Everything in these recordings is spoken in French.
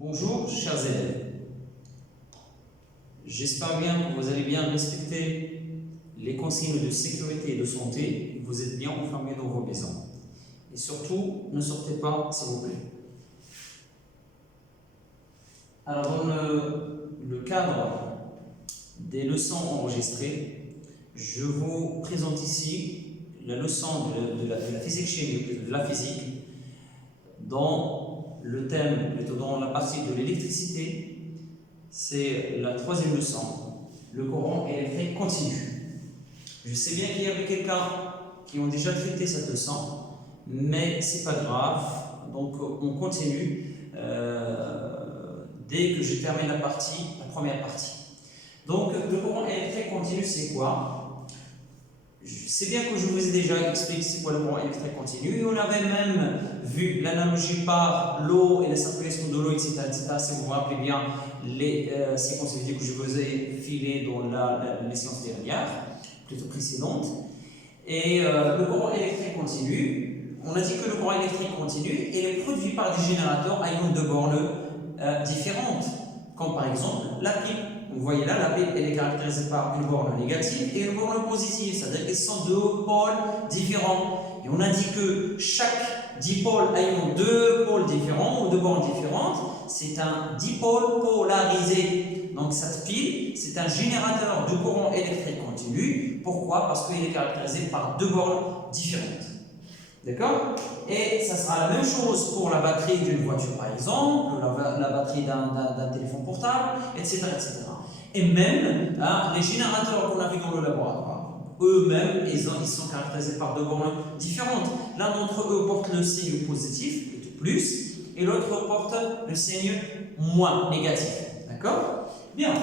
Bonjour chers élèves, j'espère bien que vous allez bien respecter les consignes de sécurité et de santé et que vous êtes bien enfermés dans vos maisons. Et surtout, ne sortez pas s'il vous plaît. Alors dans le cadre des leçons enregistrées, je vous présente ici la leçon de la physique chimique, de la physique, dans le thème, plutôt dans la partie de l'électricité. C'est la troisième leçon, le courant électrique continu. Je sais bien qu'il y avait quelqu'un qui ont déjà traité cette leçon, mais c'est pas grave, donc on continue dès que je termine la première partie. Donc le courant électrique continu, c'est quoi? C'est bien que je vous ai déjà expliqué c'est quoi le courant électrique continu. On avait même vu l'analogie par l'eau et la circulation de l'eau, etc., etc. Si vous vous rappelez bien les séquences vidéo que je vous ai filées dans les séances dernières, plutôt précédentes. Et le courant électrique continu, on a dit que le courant électrique continu est produit par des générateurs à ions de bornes différentes, comme par exemple la pile. Vous voyez là, la pile elle est caractérisée par une borne négative et une borne positive, c'est-à-dire qu'ils sont deux pôles différents. Et on a dit que chaque dipôle ayant deux pôles différents ou deux bornes différentes, c'est un dipôle polarisé. Donc cette pile, c'est un générateur de courant électrique continu. Pourquoi? Parce qu'il est caractérisé par deux bornes différentes. D'accord? Et ça sera la même chose pour la batterie d'une voiture par exemple, la batterie d'un téléphone portable, etc., etc. Et même les générateurs qu'on a vus dans le laboratoire, eux-mêmes, ils sont caractérisés par deux bornes différentes. L'un d'entre eux porte le signe positif, plutôt plus, et l'autre porte le signe moins négatif. D'accord? Bien.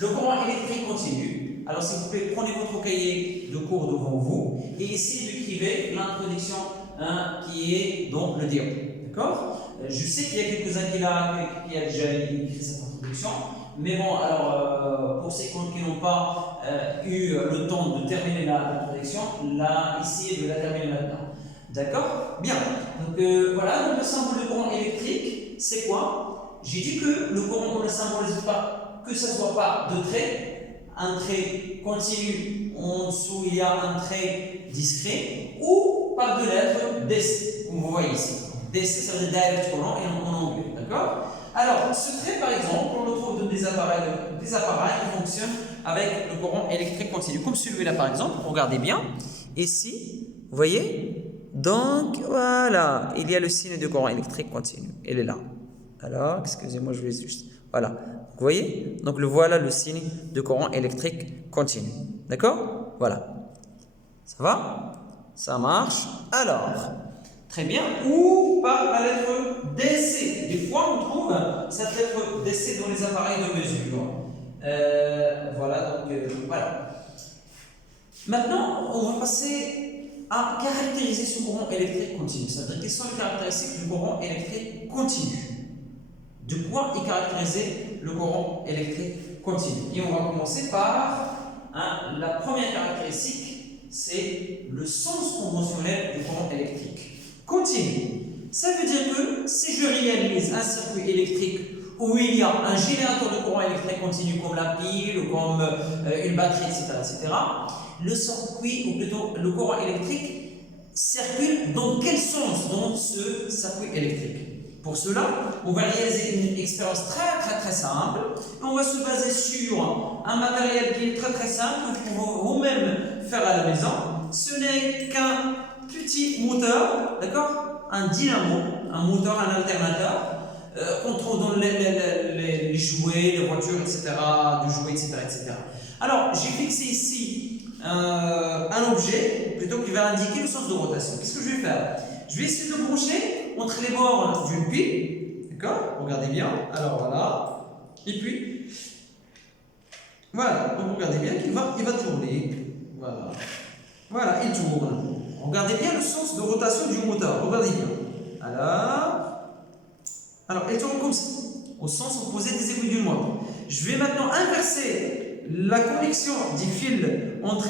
Le courant électrique continu. Alors s'il vous plaît, prenez votre cahier de cours devant vous et essayez d'écrire l'introduction qui est dans le diapo. D'accord? Je sais qu'il y a quelques-uns qui a déjà écrit cette introduction, mais bon, alors pour ceux qui n'ont pas eu le temps de terminer l'introduction, là, essayez de la terminer maintenant. D'accord? Bien. Donc voilà, donc le symbole de courant électrique, c'est quoi? J'ai dit que le courant, on ne le symbolise pas, que ce ne soit pas de trait. Un trait continu, en dessous il y a un trait discret, ou par deux lettres DC, comme vous voyez ici. DC ça veut dire direct current en anglais, d'accord? Alors, ce trait par exemple, on le trouve dans des appareils qui fonctionnent avec le courant électrique continu, comme celui-là par exemple, regardez bien, ici, vous voyez? Donc voilà, il y a le signe de courant électrique continu, il est là. Alors, excusez-moi, je vais juste, voilà. Vous voyez? Donc voilà le signe de courant électrique continu. D'accord? Voilà. Ça va? Ça marche. Alors, très bien. Ou par la lettre DC. Des fois, on trouve cette lettre DC dans les appareils de mesure. Voilà, donc voilà. Maintenant, on va passer à caractériser ce courant électrique continu. C'est-à-dire quelles sont les caractéristiques du courant électrique continu. De quoi est caractérisé le courant électrique continu. Et on va commencer par la première caractéristique, c'est le sens conventionnel du courant électrique continu. Ça veut dire que si je réalise un circuit électrique où il y a un générateur de courant électrique continu comme la pile ou comme une batterie, etc., le circuit, ou plutôt le courant électrique, circule dans quel sens dans ce circuit électrique? Pour cela, on va réaliser une expérience très simple. On va se baser sur un matériel qui est très simple que vous pouvez vous-même faire à la maison. Ce n'est qu'un petit moteur, d'accord? Un dynamo, un moteur, un alternateur qu'on trouve dans les jouets, les voitures, etc., de jouets, etc. Alors, j'ai fixé ici un objet plutôt qui va indiquer le sens de rotation. Qu'est-ce que je vais faire? Je vais essayer de le brancher entre les bornes d'une pile, d'accord? Regardez bien, alors voilà, et puis, voilà, donc regardez bien qu'il va tourner, voilà, il tourne. Regardez bien le sens de rotation du moteur, regardez bien. Alors il tourne comme ça, au sens opposé des aiguilles d'une montre. Je vais maintenant inverser la connexion des fils entre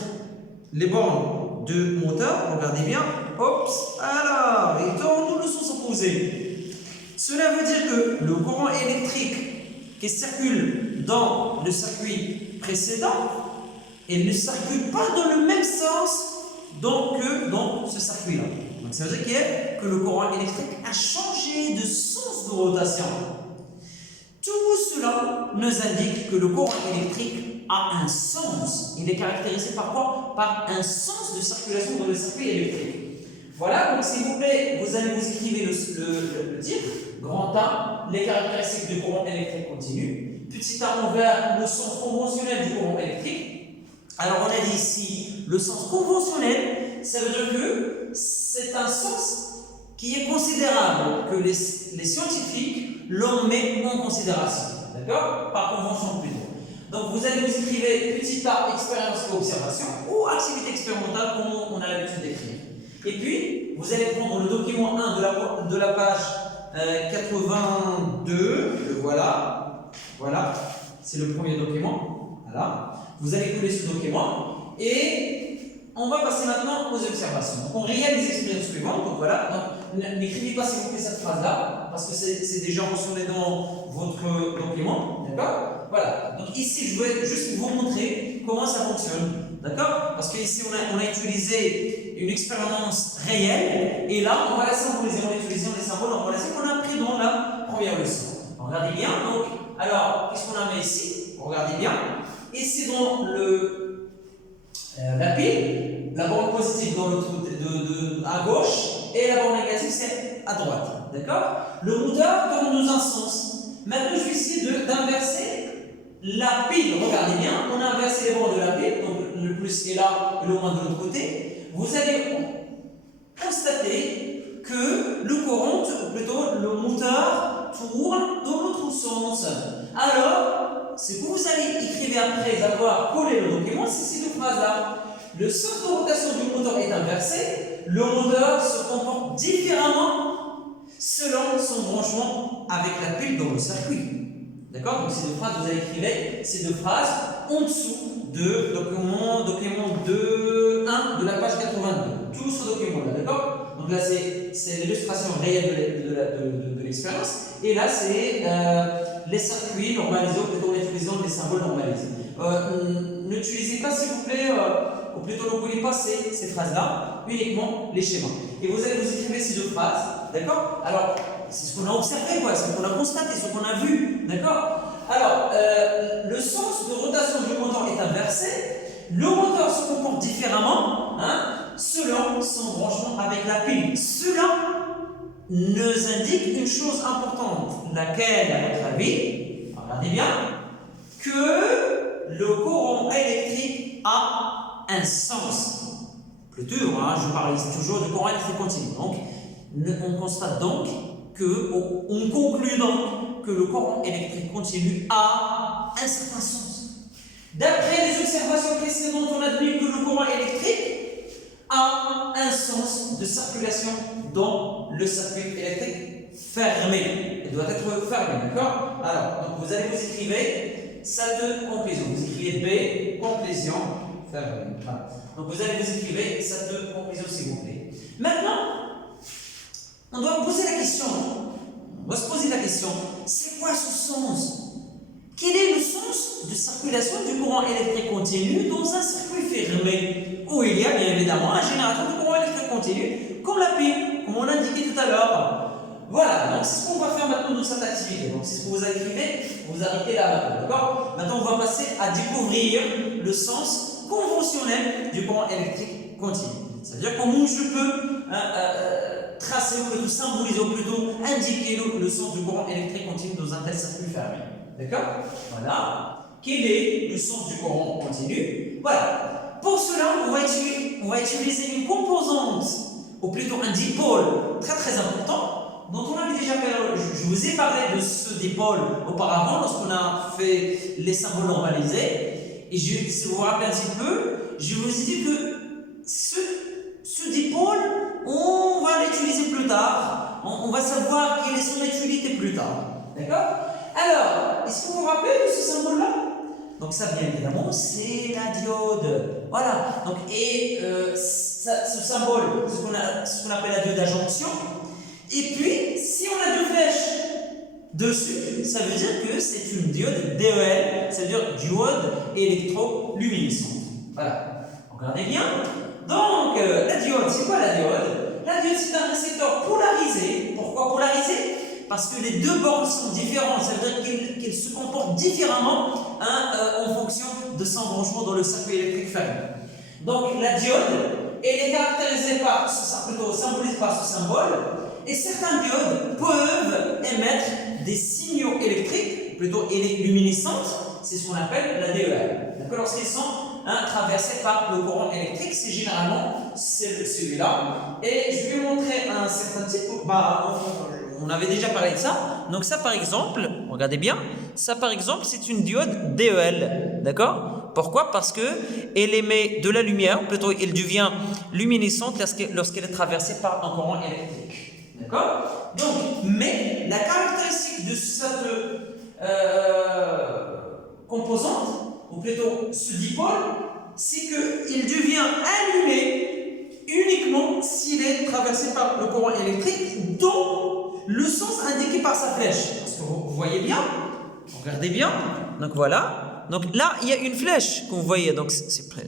les bornes de moteur, regardez bien. Hop, alors, il tourne dans le sens opposé. Cela veut dire que le courant électrique qui circule dans le circuit précédent, il ne circule pas dans le même sens que dans ce circuit-là. Donc ça veut dire que le courant électrique a changé de sens de rotation. Tout cela nous indique que le courant électrique a un sens. Il est caractérisé par quoi? Par un sens de circulation dans le circuit électrique. Voilà, donc s'il vous plaît, vous allez vous écrire le titre. Grand A, les caractéristiques du courant électrique continu. Petit a, on verra le sens conventionnel du courant électrique. Alors on a dit ici le sens conventionnel, ça veut dire que c'est un sens qui est considérable, que les scientifiques l'ont mis en considération, d'accord? Par convention plutôt. Donc vous allez vous écrire petit a, expérience et observation, ou activité expérimentale, comme on a l'habitude d'écrire. Et puis, vous allez prendre le document 1 de la page 82, le voilà, c'est le premier document, voilà. Vous allez coller ce document, et on va passer maintenant aux observations. Donc on réalise l'expérience suivante, donc voilà, n'écrivez pas s'il vous plaît cette phrase-là, parce que c'est déjà mentionné dans votre document, d'accord? Voilà, donc ici je vais juste vous montrer comment ça fonctionne, d'accord? Parce qu'ici on a utilisé une expérience réelle, et là on va la symboliser, on va utiliser les symboles en relation qu'on a appris dans la première leçon. Regardez bien, donc, alors qu'est-ce qu'on a mis ici? Regardez bien, ici dans la pile, la borne positive dans l'autre côté à gauche, et la borne négative c'est à droite, d'accord? Le moteur tourne dans un sens. Maintenant je vais essayer d'inverser la pile, regardez bien, on a inversé les bords de la pile, donc le plus est là et le moins de l'autre côté. Vous allez constater que le courant, ou plutôt le moteur, tourne dans l'autre sens. Alors, ce que vous allez écrire après avoir collé le document, c'est ces deux phrases-là. Le sens de rotation du moteur est inversé, le moteur se comporte différemment selon son branchement avec la pile dans le circuit. D'accord? Donc ces deux phrases, vous allez écrire ces deux phrases en dessous de document 2.1 de la page 82. Tout ce document-là, d'accord? Donc là, c'est l'illustration réelle de l'expérience. Et là, c'est les circuits normalisés, ou plutôt en utilisant les symboles normalisés. N'utilisez pas, s'il vous plaît, ou plutôt ne collez pas ces phrases-là, uniquement les schémas. Et vous allez vous écrire ces deux phrases, d'accord? Alors, c'est ce qu'on a observé, quoi, c'est ce qu'on a constaté, ce qu'on a vu, d'accord? Alors, le sens de rotation du moteur est inversé, le moteur se comporte différemment, selon son branchement avec la pile. Cela nous indique une chose importante, laquelle, à votre avis, regardez bien, que le courant électrique a un sens. Plutôt, je parle toujours du courant électrique continu. Donc, on constate donc on conclut donc que le courant électrique continu a un certain sens. D'après les observations précédentes, on a dit que le courant électrique a un sens de circulation dans le circuit électrique fermé. Il doit être fermé, d'accord? Alors, donc vous allez vous écrire cette conclusion. Vous écrivez B, conclusion, fermé. Voilà. Donc vous allez vous écrire cette conclusion, s'il vous plaît. Maintenant, on doit poser la question, on va se poser la question, c'est quoi ce sens? Quel est le sens de circulation du courant électrique continu dans un circuit fermé où il y a bien évidemment un générateur de courant électrique continu, comme la pile, comme on a indiqué tout à l'heure. Voilà, donc c'est ce qu'on va faire maintenant dans cette activité. Donc c'est ce que vous écrivez, vous arrêtez là maintenant, d'accord? Maintenant on va passer à découvrir le sens conventionnel du courant électrique continu. C'est-à-dire comment je peux tracer ou plutôt symboliser ou plutôt indiquer le sens du courant électrique continu dans un tel circuit fermé. D'accord? Voilà. Quel est le sens du courant continu? Voilà. Pour cela, on va utiliser une composante, ou plutôt un dipôle très très important, dont on avait déjà parlé. Je vous ai parlé de ce dipôle auparavant lorsqu'on a fait les symboles normalisés. Et si vous vous rappelez un petit peu, je vous ai dit que ce dipôle, on va l'utiliser plus tard. On va savoir quelle est son utilité plus tard. D'accord? Alors, est-ce que vous vous rappelez de ce symbole-là? Donc ça, bien évidemment, c'est la diode. Voilà. Donc, ce symbole, ce qu'on appelle la diode à jonction. Et puis, si on a deux flèches dessus, ça veut dire que c'est une diode DEL, ça veut dire diode électroluminescente. Voilà, regardez bien. Donc, la diode, c'est quoi la diode? La diode, c'est un récepteur polarisé. Pourquoi polarisé? Parce que les deux bornes sont différentes, ça veut dire qu'elles se comportent différemment en fonction de son branchement dans le circuit électrique fermé. Donc, la diode, elle est caractérisée par, plutôt symbolisée par ce symbole, et certaines diodes peuvent émettre des signaux électriques, plutôt luminescentes, c'est ce qu'on appelle la DEL. D'accord? Lorsqu'ils sont traversés par le courant électrique, c'est généralement celui-là. Et je vais montrer un certain type. On avait déjà parlé de ça. Donc ça, par exemple, regardez bien, ça par exemple, c'est une diode DEL. D'accord? Pourquoi? Parce que elle émet de la lumière, plutôt elle devient luminescente lorsqu'elle est traversée par un courant électrique. D'accord? Donc, mais la caractéristique de cette composante, ou plutôt ce dipôle, c'est qu'il devient allumé uniquement s'il est traversé par le courant électrique dont le sens indiqué par sa flèche. Parce que vous voyez bien, regardez bien, donc voilà. Donc là, il y a une flèche que vous voyez. Donc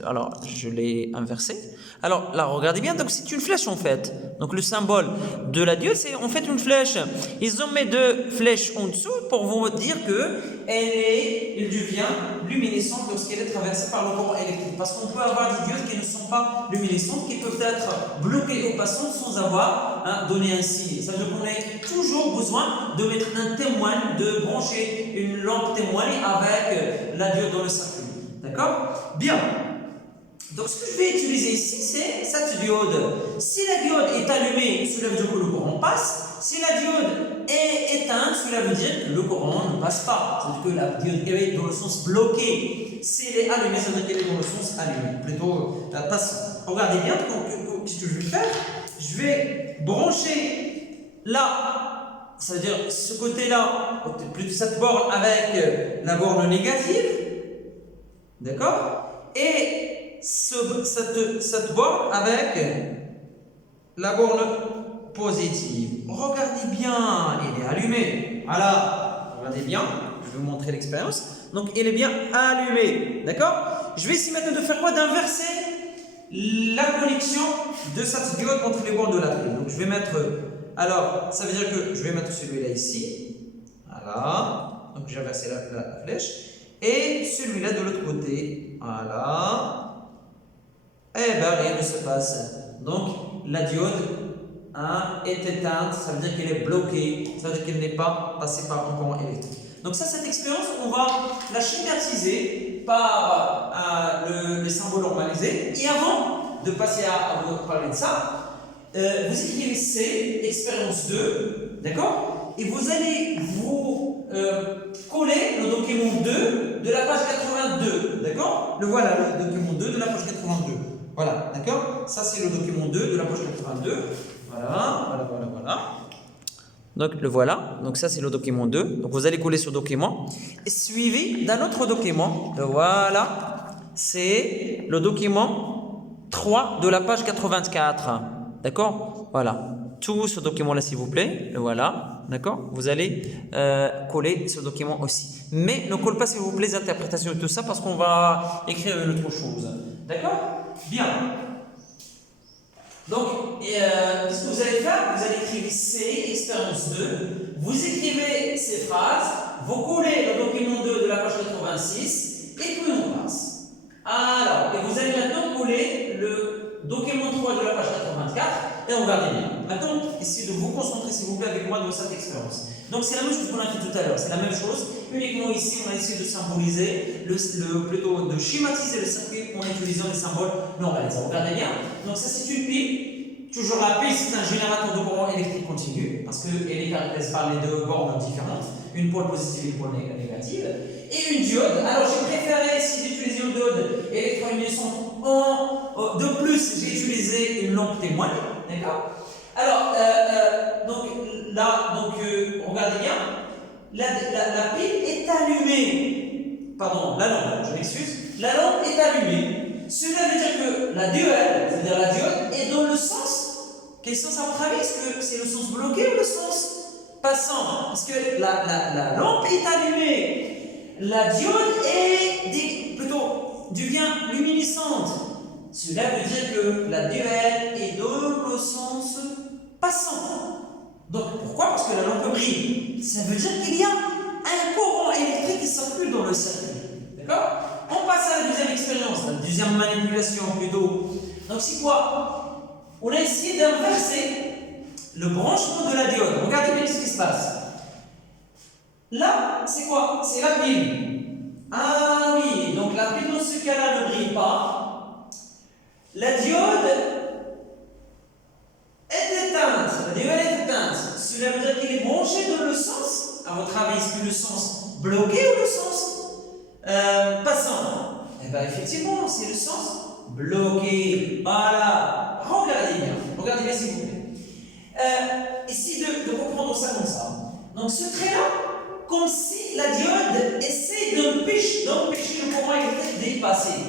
alors, je l'ai inversé. Alors là, regardez bien. Donc c'est une flèche en fait. Donc le symbole de la diode, c'est en fait une flèche. Ils ont mis deux flèches en dessous pour vous dire que elle devient luminescente lorsqu'elle est traversée par le courant électrique. Parce qu'on peut avoir des diodes qui ne sont pas luminescentes, qui peuvent être bloquées au passant sans avoir donné un signe. Ça veut dire qu'on a toujours besoin de mettre un témoin, de brancher une lampe témoin avec la diode dans le circuit. D'accord? Bien. Donc ce que je vais utiliser ici, c'est cette diode. Si la diode est allumée, cela veut dire que le courant passe. Si la diode est éteinte, cela veut dire que le courant ne passe pas. C'est-à-dire que la diode est dans le sens bloqué. Si elle est allumée, ça veut dire qu'elle est dans le sens allumé, plutôt passant. Regardez bien, qu'est-ce que je vais faire? Je vais brancher là, ça veut dire ce côté-là, plutôt cette borne avec la borne négative. D'accord? Et cette borne avec la borne positive. Regardez bien, elle est allumée. Voilà, regardez bien, je vais vous montrer l'expérience. Donc, elle est bien allumée. D'accord? Je vais essayer maintenant de faire quoi? D'inverser la connexion de cette diode entre les bornes de la pile. Donc, je vais mettre. Alors, ça veut dire que je vais mettre celui-là ici. Voilà. Donc, j'ai inversé la flèche. Et celui-là de l'autre côté. Voilà. Eh bien, rien ne se passe. Donc, la diode est éteinte, ça veut dire qu'elle est bloquée, ça veut dire qu'elle n'est pas passée par un courant électrique. Donc ça, cette expérience, on va la schématiser par les symboles normalisés. Et avant de passer à vous parler de ça, vous écrivez C, expérience 2, d'accord? Et vous allez vous coller le document 2 de la page 82, d'accord? Le voilà, le document 2 de la page 82. Voilà, d'accord? Ça, c'est le document 2 de la page 82. Voilà. Donc, le voilà. Donc, ça, c'est le document 2. Donc, vous allez coller ce document. Et suivi d'un autre document. Le voilà. C'est le document 3 de la page 84. D'accord? Voilà. Tout ce document-là, s'il vous plaît. Le voilà. D'accord? Vous allez coller ce document aussi. Mais ne colle pas, s'il vous plaît, les interprétations et tout ça, parce qu'on va écrire une autre chose. D'accord? Bien. Donc, ce que vous allez faire, vous allez écrire C, expérience 2, vous écrivez ces phrases, vous collez le document 2 de la page 86, et puis on passe. Alors, et vous allez maintenant coller le document 3 de la page 84, et regardez bien. Maintenant, essayez de vous concentrer, s'il vous plaît, avec moi dans cette expérience. Donc, c'est la même chose qu'on a fait tout à l'heure, c'est la même chose, uniquement ici, on a essayé de symboliser, plutôt de schématiser le circuit en utilisant les symboles normalisés. Regardez bien, donc ça c'est une pile, toujours la pile c'est un générateur de courant électrique continu, parce qu'elle est caractérisée par les deux bornes différentes, une pôle positive et une pôle négative, et une diode. Alors j'ai préféré, si j'utilisais une diode électroluminescente, de plus j'ai utilisé une lampe témoin, d'accord? Alors, regardez bien, la pile est allumée. Pardon, la lampe, je m'excuse. La lampe est allumée. Cela veut dire que la DEL, c'est-à-dire la diode, est dans le sens. Quel sens à votre avis? Est-ce que c'est le sens bloqué ou le sens passant. Parce que la lampe est allumée. La diode devient luminescente. Cela veut dire que la duel est dans le sens passant. Donc pourquoi? Parce que la lampe brille. Ça veut dire qu'il y a un courant électrique qui circule dans le circuit. D'accord? On passe à la deuxième expérience, la deuxième manipulation plutôt. Donc c'est quoi? On a essayé d'inverser le branchement de la diode. Regardez bien ce qui se passe. Là, c'est quoi? C'est la pile. Ah oui, donc la pile dans ce cas-là ne brille pas. La diode est éteinte. La diode est éteinte. Cela veut dire qu'il est branché dans le sens, à votre avis, est-ce que le sens bloqué ou le sens passant? Eh bien, effectivement, c'est le sens bloqué. Voilà. Regardez bien s'il vous plaît. Essayez de comprendre ça comme ça. Donc, ce trait-là, comme si la diode essaie d'empêcher le courant électrique d'y passer.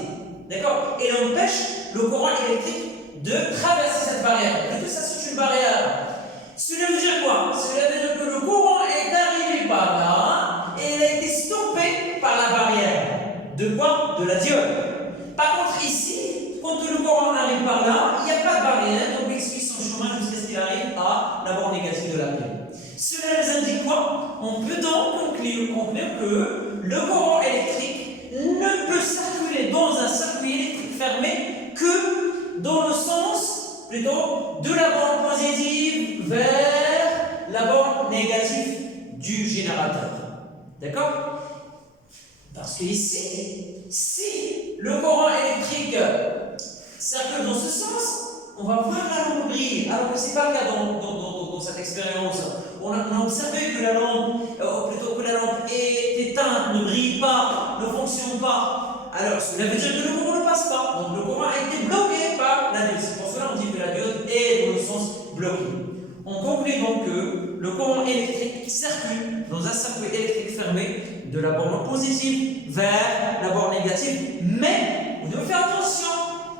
D'accord? Et empêche le courant électrique de traverser cette barrière. Plutôt, ça, c'est une barrière. Cela veut dire quoi? Cela veut dire que le courant est arrivé par là et il a été stoppé par la barrière. De quoi? De la diode. Par contre, ici, quand le courant arrive par là, il n'y a pas de barrière, donc il suit son chemin jusqu'à ce qu'il arrive à la borne négative de la pile. Cela nous indique quoi? On peut donc conclure que le courant électrique ne peut circuler dans un circuit électrique fermé que dans le sens plutôt de la borne positive vers la borne négative du générateur. D'accord? Parce que ici, si le courant électrique circule dans ce sens, on va voir la lampe briller. Alors que ce n'est pas le cas dans cette expérience. On a observé que la lampe, que la lampe est éteinte, ne brille pas, ne fonctionne pas. Alors cela veut dire que le courant ne passe pas. Donc le courant a été bloqué par la diode. C'est pour cela qu'on dit que la diode est dans le sens bloqué. On conclut donc que le courant électrique circule dans un circuit électrique fermé de la borne positive vers la borne négative. Mais vous devez faire attention,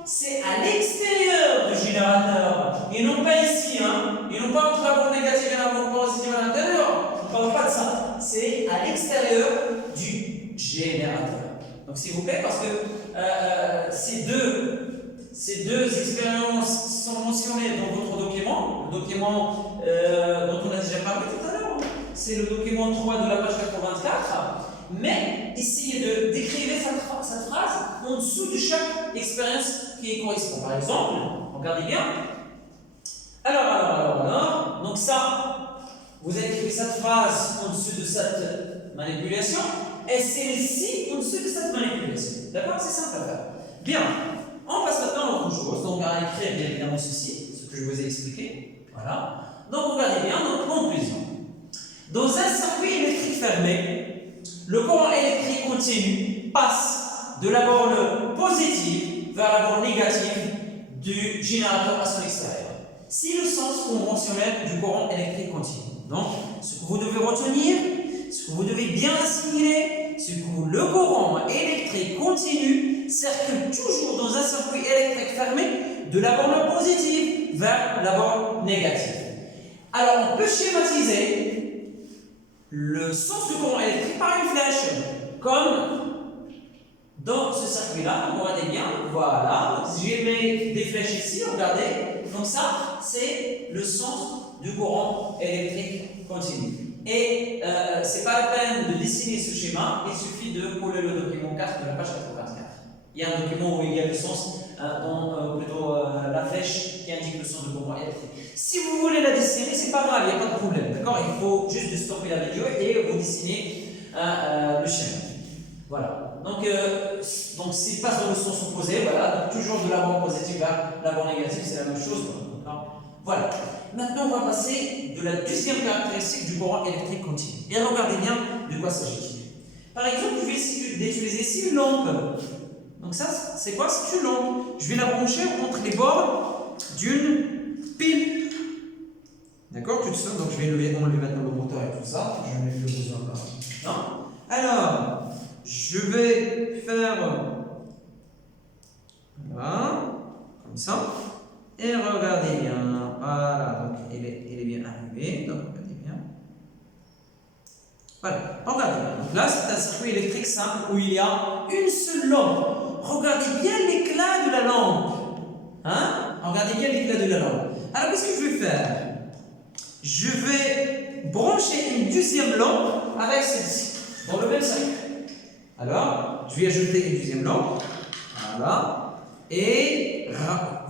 c'est à l'extérieur du générateur. Et non pas ici. Et non pas entre la borne négative et la borne positive à l'intérieur. On ne parle pas de ça. C'est à l'extérieur du générateur. Donc s'il vous plaît, parce que ces deux expériences sont mentionnées dans votre document, le document dont on a déjà parlé tout à l'heure. C'est le document 3 de la page 84. Mais essayez de décrire cette phrase en dessous de chaque expérience qui y correspond. Par exemple, regardez bien. Alors. Donc ça, vous écrivez cette phrase en dessous de cette manipulation et celle-ci en dessous de cette manipulation. D'accord? C'est simple à faire. Bien. On passe maintenant à autre chose. Donc à écrire bien évidemment ceci, ce que je vous ai expliqué. Voilà. Donc regardez bien, donc conclusion. Dans un circuit électrique fermé, le courant électrique continu passe de la borne positive vers la borne négative du générateur à son extérieur. C'est le sens conventionnel du courant électrique continu. Donc, ce que vous devez retenir, ce que vous devez bien assimiler, c'est que le courant électrique continu circule toujours dans un circuit électrique fermé de la borne positive vers la borne négative. Alors, on peut schématiser le sens du courant électrique par une flèche, comme dans ce circuit-là. Vous regardez bien, voilà. J'ai mis des flèches ici, regardez. Donc ça, c'est le sens du courant électrique continu. Et ce n'est pas la peine de dessiner ce schéma, il suffit de coller le document 4 de la page 84. Il y a un document où il y a le sens, plutôt la flèche qui indique le sens du courant électrique. Si vous voulez la dessiner, c'est pas grave, il n'y a pas de problème. D'accord? Il faut juste stopper la vidéo et vous dessinez le schéma. Voilà. Donc s'il passe dans le sens opposé, voilà, donc toujours de la borne positive vers la borne négative, c'est la même chose. Voilà. Maintenant, on va passer de la deuxième caractéristique du courant électrique continu. Et regardez bien de quoi s'agit-il. Par exemple, je vais essayer d'utiliser ici une lampe. Donc ça, c'est quoi? C'est une lampe. Je vais la brancher entre les bords d'une pile. D'accord? Tout ça. Donc je vais enlever maintenant le moteur et tout ça. Je n'ai plus besoin là. Non? Alors, je vais faire voilà, comme ça. Et regardez bien. Voilà, donc elle est bien arrivée. Donc regardez bien. là, c'est un circuit électrique simple où il y a une seule lampe. Regardez bien l'éclat de la lampe. Hein? Regardez bien l'éclat de la lampe. Alors, qu'est-ce que je vais faire? Je vais brancher une deuxième lampe avec celle-ci, dans le même circuit. Alors, je vais ajouter une deuxième lampe. Voilà. Et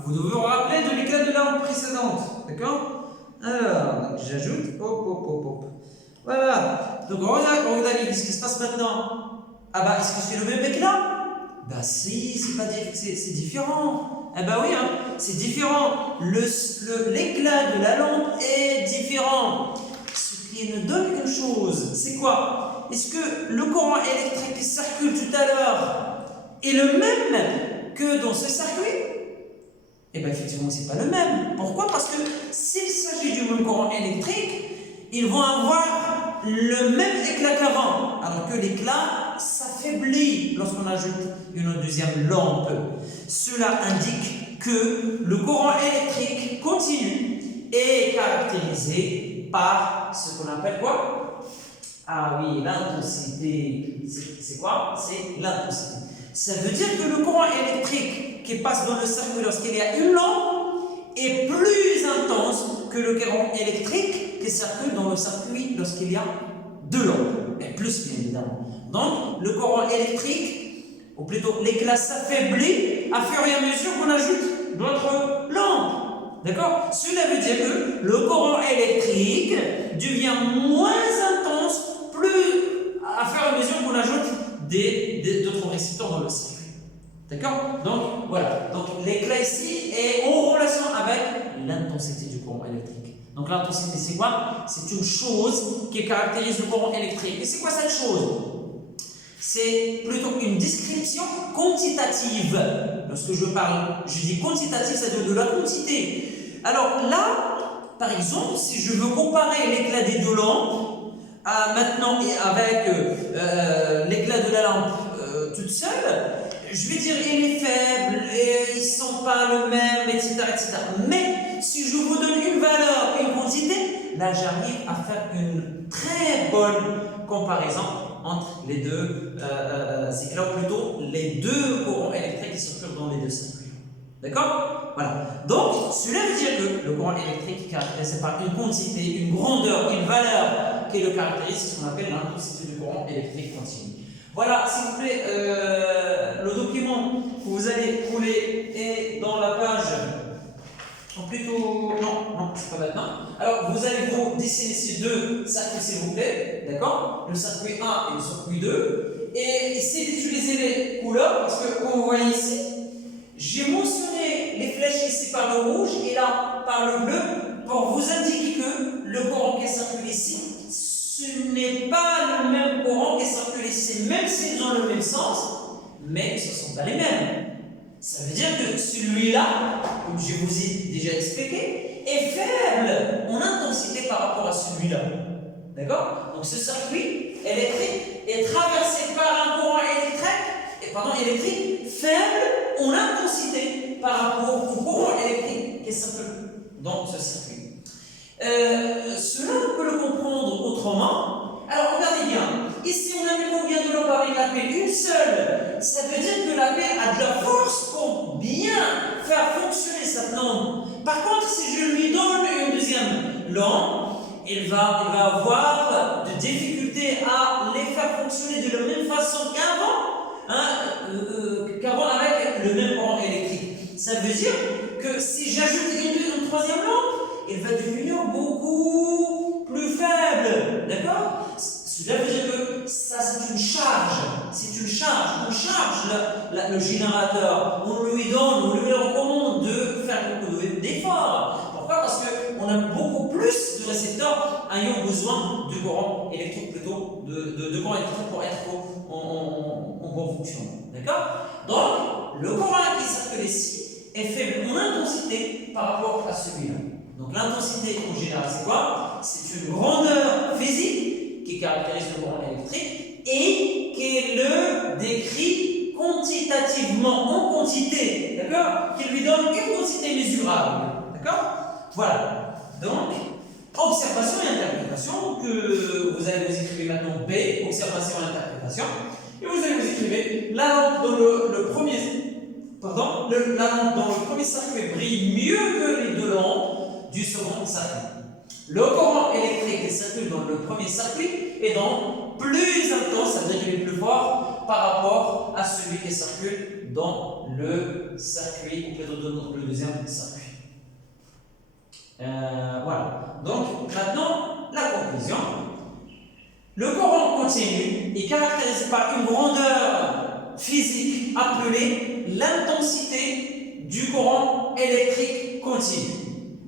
vous devez vous rappeler de l'éclat de la lampe précédente. D'accord? Alors, j'ajoute. Hop, hop, hop, hop. Voilà. Donc, regardez, qu'est-ce qui se passe maintenant? Ah bah, est-ce que c'est le même éclat? Bah si, c'est différent. Ah bah oui, hein, c'est différent. L'éclat de la lampe est différent. Ce qui nous donne une chose, c'est quoi? Est-ce que le courant électrique qui circule tout à l'heure est le même que dans ce circuit? Eh bien, effectivement, ce n'est pas le même. Pourquoi? Parce que s'il s'agit du même courant électrique, ils vont avoir le même éclat qu'avant, alors que l'éclat s'affaiblit lorsqu'on ajoute une deuxième lampe. Cela indique que le courant électrique continu est caractérisé par ce qu'on appelle quoi? Ah oui, l'intensité. C'est quoi? C'est l'intensité. Ça veut dire que le courant électrique qui passe dans le circuit lorsqu'il y a une lampe est plus intense que le courant électrique qui circule dans le circuit lorsqu'il y a deux lampes. Et plus, bien évidemment. Donc, le courant électrique, ou plutôt l'éclat s'affaiblit à fur et à mesure qu'on ajoute d'autres lampes. D'accord? Cela veut dire que le courant électrique devient moins intense à fur et à mesure qu'on ajoute d'autres récepteurs dans le circuit. D'accord? Donc, voilà. Donc, l'éclat ici est en relation avec l'intensité du courant électrique. Donc, l'intensité, c'est quoi? C'est une chose qui caractérise le courant électrique. Et c'est quoi cette chose? C'est plutôt une description quantitative. Lorsque je dis quantitative, ça veut dire de la quantité. Alors là, par exemple, si je veux comparer l'éclat des deux lampes, maintenant avec l'éclat de la lampe toute seule, je vais dire il est faible, et ils ne sont pas le même, etc., etc. Mais si je vous donne une valeur, une quantité, là j'arrive à faire une très bonne comparaison entre les deux éclats, ou plutôt les deux courants électriques qui circulent dans les deux circuits. D'accord? Voilà. Donc, cela veut dire que le courant électrique est caractérisé par une quantité, une grandeur, une valeur qui le caractérise, c'est ce qu'on appelle l'intensité du courant électrique continu. Voilà, s'il vous plaît, le document que vous allez coller est dans la page, ou plutôt, non, c'est pas maintenant. Alors, vous allez vous dessiner ces deux circuits, s'il vous plaît, d'accord? Le circuit 1 et le circuit 2. Et essayez d'utiliser les couleurs, parce que, comme vous voyez ici, j'ai mentionné les flèches ici par le rouge et là par le bleu pour vous indiquer que le courant qui circule ici, ce n'est pas le même courant qui circule ici, même s'ils ont le même sens, mais ce ne sont pas les mêmes. Ça veut dire que celui-là, comme je vous ai déjà expliqué, est faible en intensité par rapport à celui-là. D'accord? Donc ce circuit électrique est traversé par un courant électrique faible en intensité par rapport au courant électrique qui circule dans ce circuit. Cela on peut le comprendre autrement. Alors regardez bien, ici on a mis combien de lampes avec la pile? Une seule. Ça veut dire que la pile a de la force pour bien faire fonctionner cette lampe. Par contre, si je lui donne une deuxième lampe, il va avoir de difficultés à les faire fonctionner de la même façon qu'avant avec le même courant électrique. Ça veut dire que si j'ajoute une troisième lampe, elle va devenir beaucoup plus faible. D'accord? Cela veut dire que ça c'est une charge. C'est une charge. On charge le générateur. On lui recommande de faire beaucoup d'efforts. Pourquoi? Parce qu'on a beaucoup plus de récepteurs ayant besoin de courant électrique, plutôt de courant électrique pour être en bon fonctionnement. D'accord? Donc, le courant qui circule ici est faible en intensité par rapport à celui-là. Donc, l'intensité en général, c'est quoi? C'est une grandeur physique qui caractérise le courant électrique et qui le décrit quantitativement, en quantité, d'accord? Qui lui donne une quantité mesurable, d'accord? Voilà. Donc, observation et interprétation. l'interprétation, que vous allez vous écrire maintenant B, observation et interprétation, et vous allez vous écrire la lampe dans le premier, la lampe dans le premier circuit brille mieux que les deux lampes du second circuit. Le courant électrique qui circule dans le premier circuit est donc plus intense, c'est-à-dire qu'il est plus fort par rapport à celui qui circule dans le circuit, ou plutôt dans le deuxième circuit. Voilà. Donc, maintenant, la conclusion. Le courant continu est caractérisé par une grandeur physique appelée l'intensité du courant électrique continu,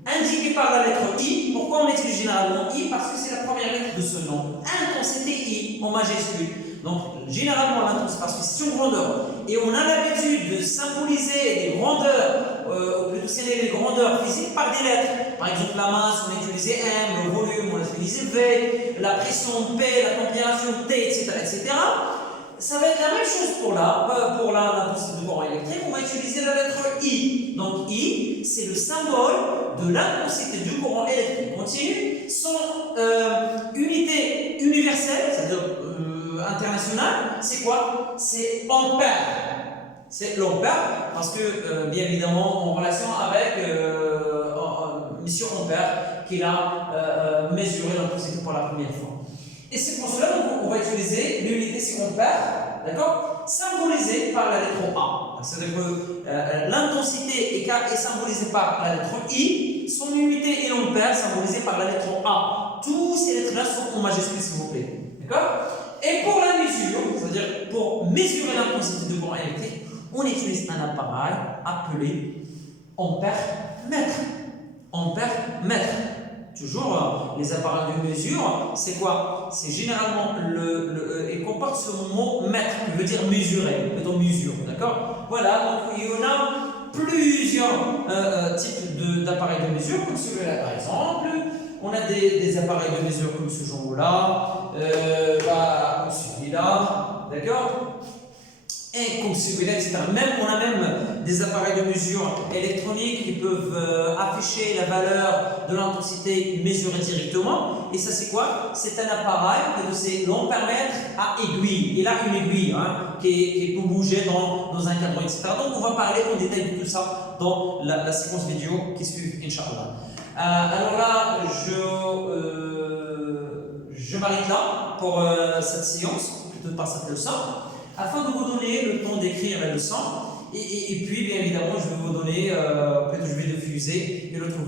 indiquée par la lettre I. Pourquoi on utilise généralement I? Parce que c'est la première lettre de ce nom. Intensité I en majuscule. Donc, généralement, l'intensité, parce que c'est une grandeur. Et on a l'habitude de symboliser les grandeurs, ou plutôt sceller les grandeurs physiques par des lettres. Par exemple, la masse, on a utilisé M, le volume, on a utilisé V, la pression P, la température T, etc., etc. Ça va être la même chose pour l'intensité du courant électrique, on va utiliser la lettre I. Donc I, c'est le symbole de l'intensité du courant électrique continu. Son unité universelle, c'est-à-dire internationale, c'est quoi? C'est ampère. C'est l'ampère, parce que, bien évidemment, en relation avec M. Ampère, qu'il a mesuré l'intensité pour la première fois. Et c'est pour cela qu'on va utiliser l'unité c'est ampère, d'accord, symbolisée par la lettre A. C'est-à-dire que l'intensité est symbolisée par la lettre I, son unité est l'ampère, symbolisée par la lettre A. Tous ces lettres-là sont en majuscule, s'il vous plaît. D'accord? Et pour la mesure, c'est-à-dire pour mesurer l'intensité du courant électrique, on utilise un appareil appelé ampère-mètre. Ampère-mètre. Toujours, les appareils de mesure, c'est quoi? C'est généralement il comporte ce mot mètre, qui veut dire mesurer, plutôt mesure, d'accord? Voilà, donc il y en a plusieurs types d'appareils de mesure, comme celui-là par exemple. On a des appareils de mesure comme ce genre-là, comme celui-là, d'accord? Et comme celui-là, etc. On a même des appareils de mesure électroniques qui peuvent afficher la valeur de l'intensité mesurée directement. Et ça, c'est quoi? C'est un appareil, c'est l'ampère-mètre à aiguille. Il a une aiguille qui peut bouger dans un cadran, etc. Donc, on va parler en détail de tout ça dans la séquence vidéo qui suit, Inch'Allah. Alors là, je m'arrête là pour cette séance, plutôt par cette leçon, afin de vous donner le temps d'écrire la leçon. Et puis, bien évidemment, je vais vous donner, peut-être je vais diffuser une autre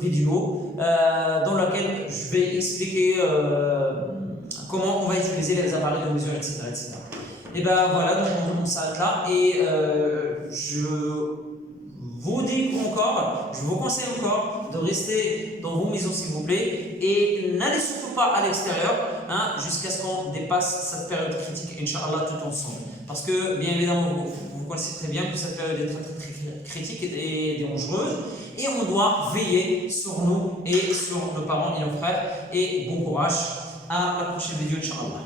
vidéo dans laquelle je vais expliquer comment on va utiliser les appareils de mesure, etc. etc. Et ben voilà, donc on s'arrête là. Et je vous conseille encore de rester dans vos maisons, s'il vous plaît, et n'allez surtout pas à l'extérieur jusqu'à ce qu'on dépasse cette période critique, Inch'Allah, tout ensemble. Parce que, bien évidemment, vous connaissez très bien que cette période est très, très, très critique et dangereuse, et on doit veiller sur nous et sur nos parents et nos frères. Et bon courage, à la prochaine vidéo, Inch'Allah.